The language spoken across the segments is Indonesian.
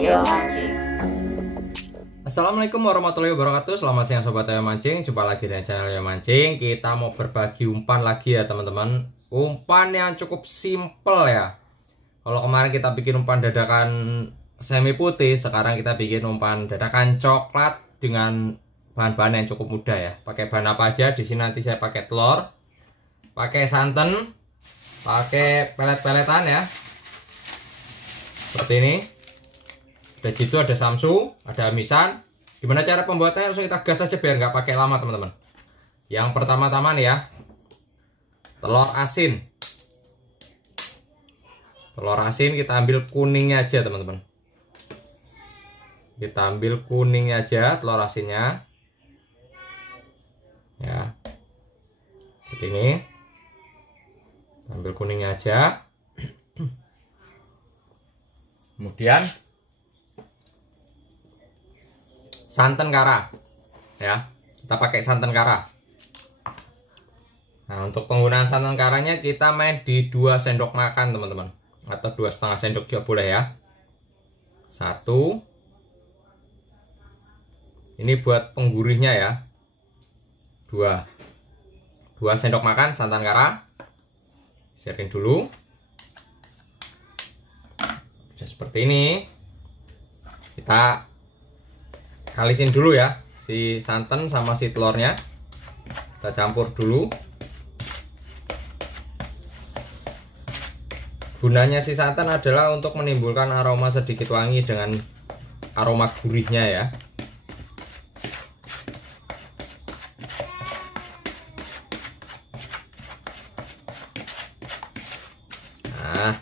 Ayo Mancing. Assalamualaikum warahmatullahi wabarakatuh. Selamat siang sobat Ayo Mancing. Jumpa lagi dengan channel Ayo Mancing. Kita mau berbagi umpan lagi ya teman-teman. Umpan yang cukup simple ya. Kalau kemarin kita bikin umpan dadakan semi putih, sekarang kita bikin umpan dadakan coklat dengan bahan-bahan yang cukup mudah ya. Pakai bahan apa aja? Di sini nanti saya pakai telur, pakai santan, pakai pelet-peletan ya. Seperti ini. Ada jitu, ada samsu, ada amisan. Gimana cara pembuatannya? Langsung kita gas aja biar nggak pakai lama teman-teman. Yang pertama-tama nih ya, telur asin. Telur asin kita ambil kuningnya aja teman-teman. Kita ambil kuningnya aja telur asinnya. Ya, seperti ini. Ambil kuningnya aja. Kemudian santan kara ya, kita pakai santan kara. Nah, untuk penggunaan santan karanya kita main di 2 sendok makan teman-teman, atau 2,5 sendok juga boleh ya. 1, ini buat penggurihnya ya. 2 sendok makan santan kara. Siapin dulu. Udah seperti ini. Kita kalisin dulu ya si santan sama si telurnya. Kita campur dulu. Gunanya si santan adalah untuk menimbulkan aroma sedikit wangi dengan aroma gurihnya ya. Nah,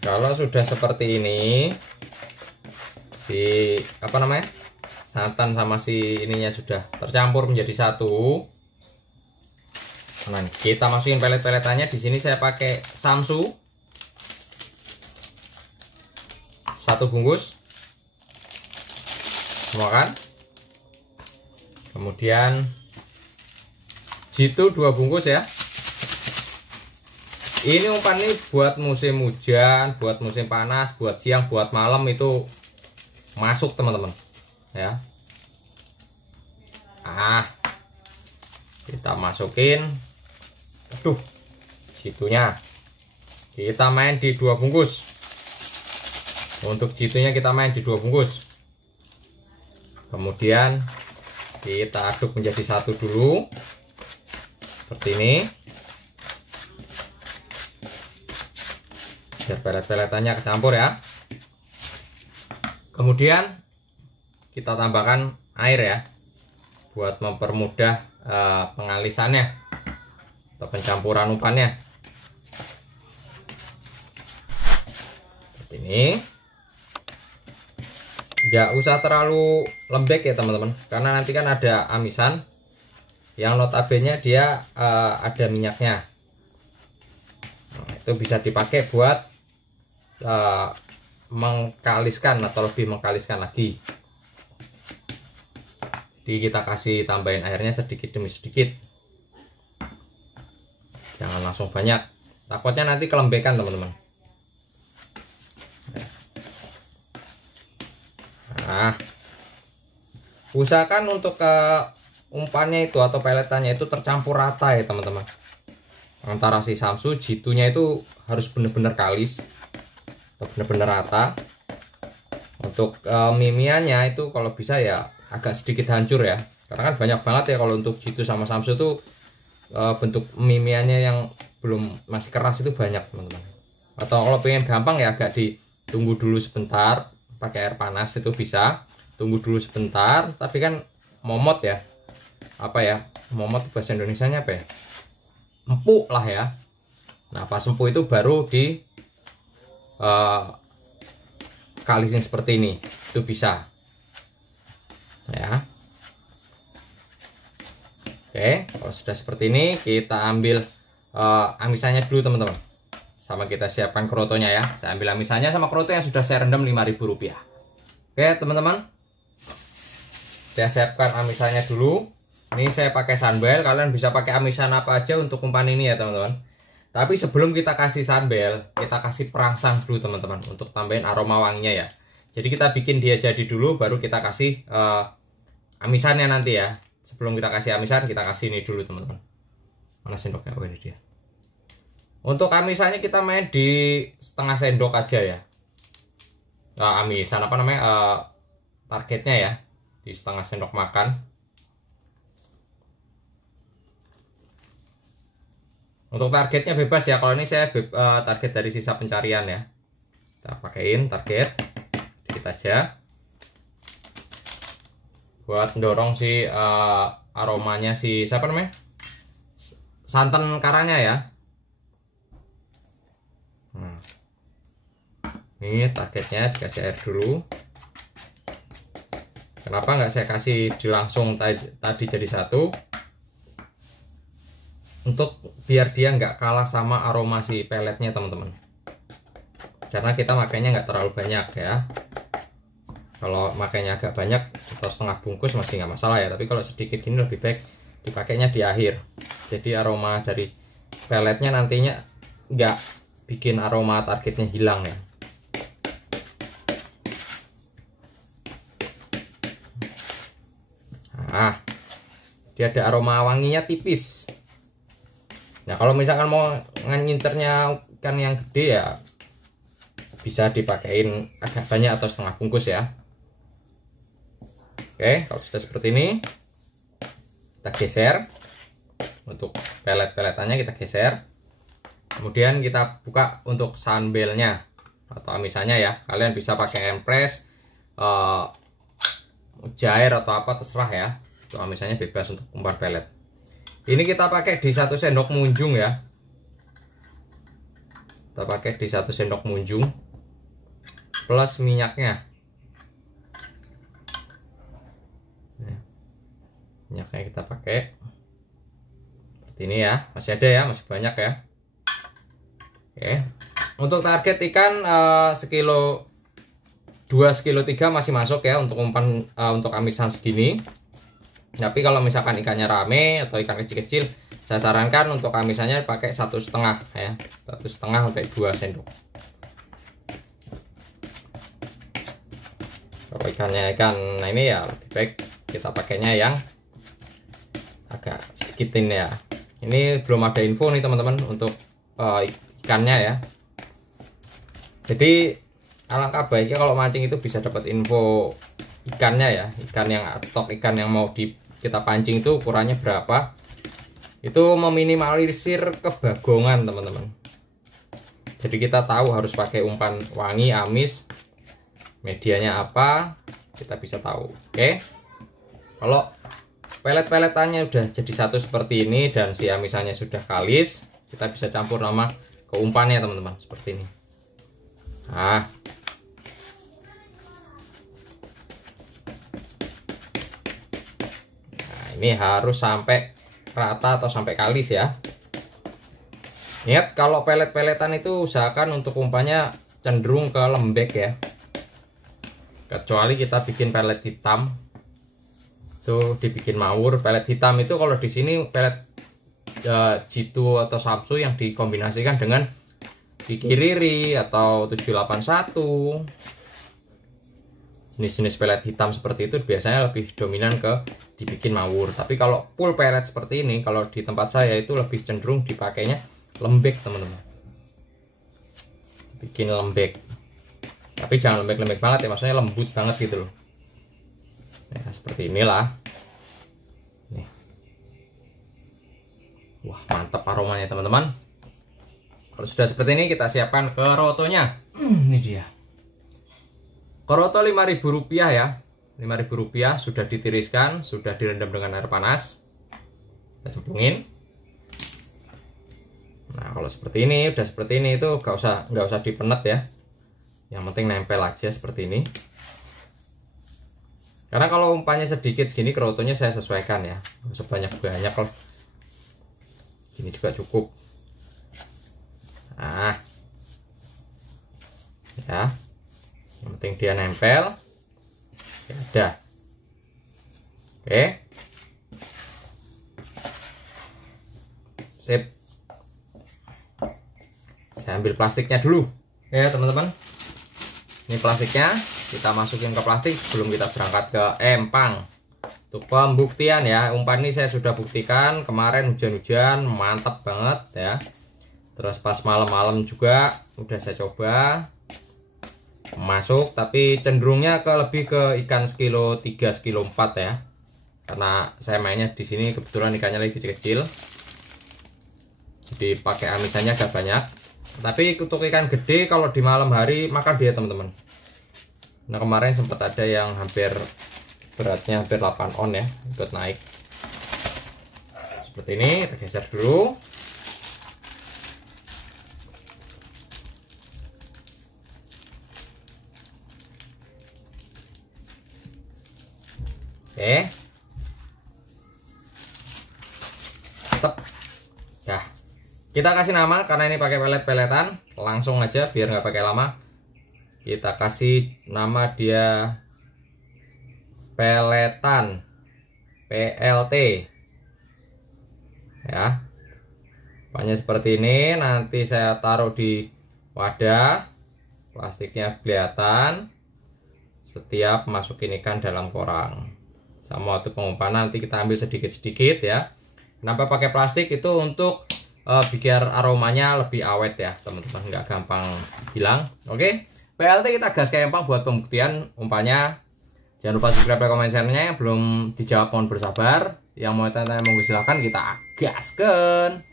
kalau sudah seperti ini, si santan sama si ininya sudah tercampur menjadi satu. Nah, kita masukin pelet-peletannya. Di sini saya pakai samsu 1 bungkus, semua kan. Kemudian jitu 2 bungkus ya. Ini umpan ini buat musim hujan, buat musim panas, buat siang, buat malam itu masuk teman-teman ya. Kita masukin. Aduh, jitunya kita main di 2 bungkus. Untuk jitunya kita main di 2 bungkus. Kemudian kita aduk menjadi satu dulu seperti ini. Biar pelet-peletannya kecampur ya. Kemudian kita tambahkan air ya, buat mempermudah pengalisannya atau pencampuran umpannya. Seperti ini. Nggak usah terlalu lembek ya teman-teman, karena nanti kan ada amisan yang notabene dia ada minyaknya. Nah, itu bisa dipakai buat mengkaliskan atau lebih mengkaliskan lagi. Jadi kita kasih tambahin airnya sedikit demi sedikit, jangan langsung banyak, takutnya nanti kelembekan teman-teman. Nah, usahakan untuk umpannya itu atau peletannya itu tercampur rata ya teman-teman. Antara si samsu, jitunya itu harus benar-benar kalis, benar-benar rata. Untuk mimiannya itu kalau bisa ya agak sedikit hancur ya, karena kan banyak banget ya kalau untuk jitu sama samsu tuh bentuk mimiannya yang masih keras itu banyak teman-teman. Atau kalau pengen gampang ya agak ditunggu dulu sebentar pakai air panas, itu bisa tunggu dulu sebentar. Tapi kan momot ya, momot bahasa Indonesianya apa ya, empuk lah ya. Nah, pas empuk itu baru di kalisin seperti ini, itu bisa ya. Oke, kalau sudah seperti ini kita ambil amisannya dulu teman-teman, sama kita siapkan krotonya ya. Saya ambil amisannya sama kroto yang sudah saya rendam Rp5.000. Oke teman-teman, saya siapkan amisannya dulu. Ini saya pakai sunbel, kalian bisa pakai amisan apa aja untuk umpan ini ya teman-teman. Tapi sebelum kita kasih sambal, kita kasih perangsang dulu teman-teman untuk tambahin aroma wanginya ya. Jadi kita bikin dia jadi dulu, baru kita kasih amisannya nanti ya. Sebelum kita kasih amisan, kita kasih ini dulu teman-teman. Mana sendoknya? Oh, ini dia. Untuk amisannya kita main di setengah sendok aja ya. Amisan apa namanya? Targetnya ya, di setengah sendok makan. Untuk targetnya bebas ya. Kalau ini saya target dari sisa pencarian ya. Kita pakein target dikit aja buat mendorong si aromanya si siapa namanya, santan karanya ya. Ini targetnya dikasih air dulu. Kenapa nggak saya kasih di langsung tadi jadi satu? Untuk biar dia nggak kalah sama aroma si peletnya teman-teman. Karena kita makainya nggak terlalu banyak ya. Kalau makainya agak banyak atau setengah bungkus masih nggak masalah ya. Tapi kalau sedikit gini lebih baik dipakainya di akhir. Jadi aroma dari peletnya nantinya nggak bikin aroma targetnya hilang ya. Nah, dia ada aroma wanginya tipis. Nah, kalau misalkan mau ngincernya ikan yang gede ya bisa dipakein agak banyak atau setengah bungkus ya. Oke, kalau sudah seperti ini kita geser. Untuk pelet-peletannya kita geser. Kemudian kita buka untuk sambelnya atau amisannya ya. Kalian bisa pakai empres, jair atau apa terserah ya. Untuk amisannya bebas untuk umpan pelet. Ini kita pakai di 1 sendok munjung ya. Kita pakai di 1 sendok munjung plus minyaknya. Minyaknya kita pakai seperti ini ya. Masih ada ya, masih banyak ya. Oke. Untuk target ikan sekilo 2 sekilo 3 masih masuk ya untuk umpan untuk amisan segini. Tapi kalau misalkan ikannya rame atau ikan kecil-kecil, saya sarankan untuk amisannya pakai 1,5 ya, 1,5 sampai 2 sendok. Kalau ikannya ikan nah ini ya lebih baik kita pakainya yang agak sedikitin ya. Ini belum ada info nih teman-teman untuk ikannya ya. Jadi alangkah baiknya kalau mancing itu bisa dapat info ikannya ya, ikan yang stok ikan yang mau kita pancing itu ukurannya berapa. Itu meminimalisir kebagongan teman-teman. Jadi kita tahu harus pakai umpan wangi, amis, medianya apa, kita bisa tahu. Oke. Kalau pelet-peletannya udah jadi satu seperti ini dan si amisannya sudah kalis, kita bisa campur nama ke umpannya teman-teman seperti ini. Nah, ini harus sampai rata atau sampai kalis ya. Ingat kalau pelet-peletan itu usahakan untuk umpannya cenderung ke lembek ya. Kecuali kita bikin pelet hitam. Itu dibikin mawur. Pelet hitam itu kalau di sini pelet jitu atau samsu yang dikombinasikan dengan kikiriri atau 781. Jenis-jenis pelet hitam seperti itu biasanya lebih dominan ke dibikin mawur. Tapi kalau full pelet seperti ini, kalau di tempat saya itu lebih cenderung dipakainya lembek teman-teman. Bikin lembek. Tapi jangan lembek-lembek banget ya, maksudnya lembut banget gitu loh. Nah, seperti inilah. Nih. Wah, mantap aromanya teman-teman. Kalau sudah seperti ini kita siapkan kerotonya. Ini dia. Keroto Rp5.000 ya. Rp5.000 sudah ditiriskan, sudah direndam dengan air panas. Kita cemplungin. Nah, kalau seperti ini, udah seperti ini itu nggak usah dipenet ya. Yang penting nempel aja seperti ini. Karena kalau umpannya sedikit segini, kerotonya saya sesuaikan ya. Nggak usah banyak-banyak lah. Gini juga cukup. Nah, ya. Yang penting dia nempel. Ya udah. Oke. Sip. ambil plastiknya dulu ya teman-teman. Ini plastiknya kita masukin ke plastik sebelum kita berangkat ke empang. Untuk pembuktian ya, umpan ini saya sudah buktikan kemarin hujan-hujan mantap banget ya. Terus pas malam-malam juga udah saya coba masuk, tapi cenderungnya lebih ke ikan sekilo 3 sekilo 4 ya. Karena saya mainnya di sini kebetulan ikannya lagi kecil-kecil. Jadi pakai amisannya agak banyak. Tapi untuk ikan gede kalau di malam hari makan dia teman-teman. Nah kemarin sempat ada yang hampir beratnya hampir 8 on ya, ikut naik. Seperti ini, kita geser dulu. Oke. Tetap. Ya. Kita kasih nama karena ini pakai pelet-peletan, langsung aja biar nggak pakai lama. Kita kasih nama dia peletan, PLT ya. Banyak seperti ini, nanti saya taruh di wadah, plastiknya kelihatan setiap masukin ikan dalam korang. Sama waktu pengumpanan nanti kita ambil sedikit-sedikit ya. Kenapa pakai plastik itu untuk biar aromanya lebih awet ya teman-teman, nggak gampang hilang. Oke, PLT kita gas ke empang buat pembuktian umpannya. Jangan lupa subscribe, like, komen, share-nya. Yang belum dijawab mohon bersabar. Yang mau tanya monggo silahkan, kita gaskan.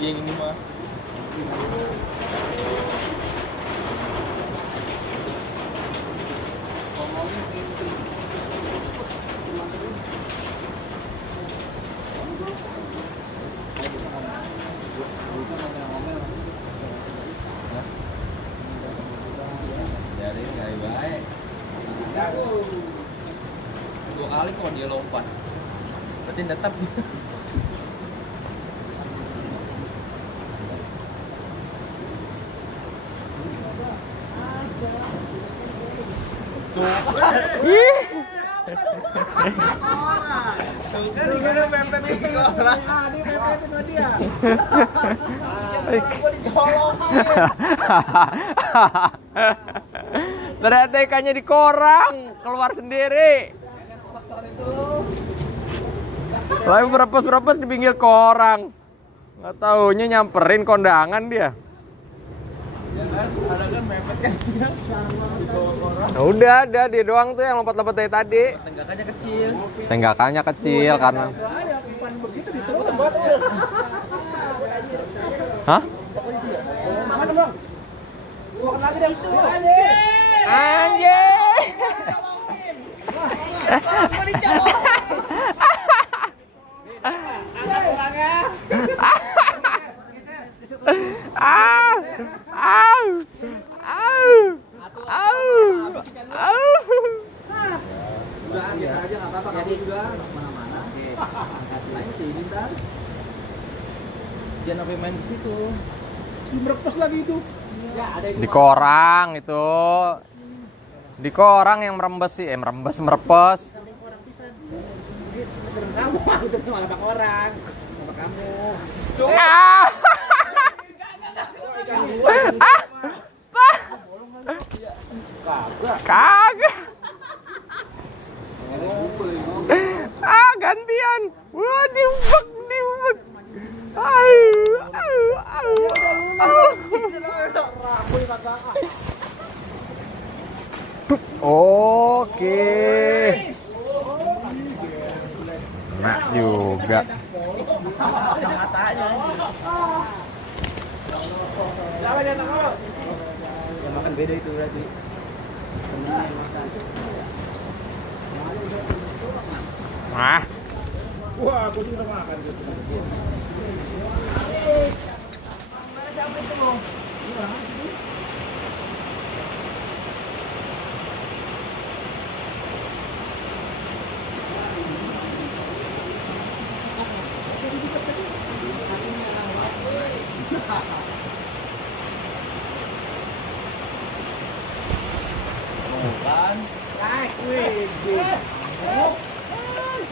Ini mah. Dua kali kok dia lompat, berarti tetap. Ternyata ikannya di korang, keluar sendiri. Lalu berepes-berepes di pinggir korang. Nggak taunya nyamperin kondangan dia. Nah, udah ada dia doang tuh yang lompat-lompat dari tadi. Tenggakannya kecil. Tenggakannya kecil karena. Hah? Anjing. Jangan sampai main di situ. Merepes lagi itu. Di korang itu. Di korang yang merembes sih, merepes. Kamu itu malah bak orang. Sama kamu. Kagak. Gantian. Wah, diubek. Oke. Enak juga. Yang makan beda itu berarti. Wah. Wah, aku juga makan gitu.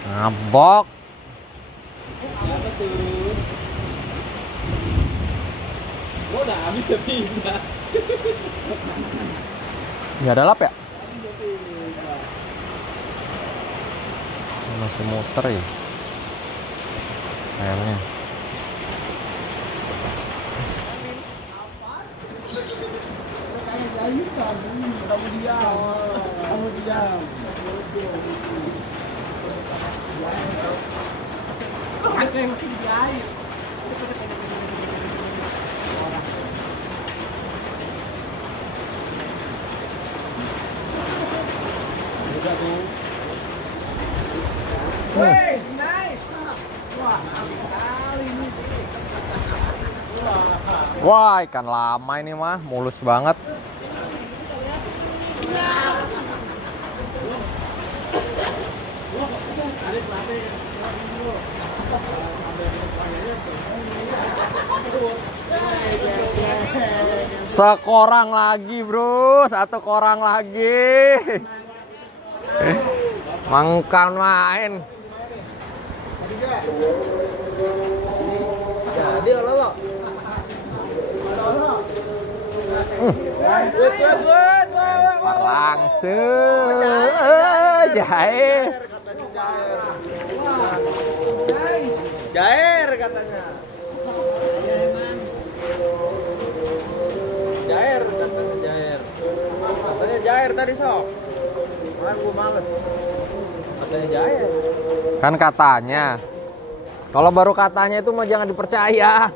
Ngambok. Gua udah habis ya pindah. Nggak ada lap ya? Masih muter ya remnya. Kamu diam. Ada yang masih dijahit. Udah tuh. Wih, nice. Wah, kali ini. Wah, ikan lama ini mah, mulus banget. Sekorang lagi, bro. Satu korang lagi. Mangkan main. Jadi lo. Langsung. Jair. Jair katanya. Jair katanya Jair. Katanya Jair tadi sok. Aku males. Katanya Jair. Kan katanya. Kalau baru katanya itu mah jangan dipercaya.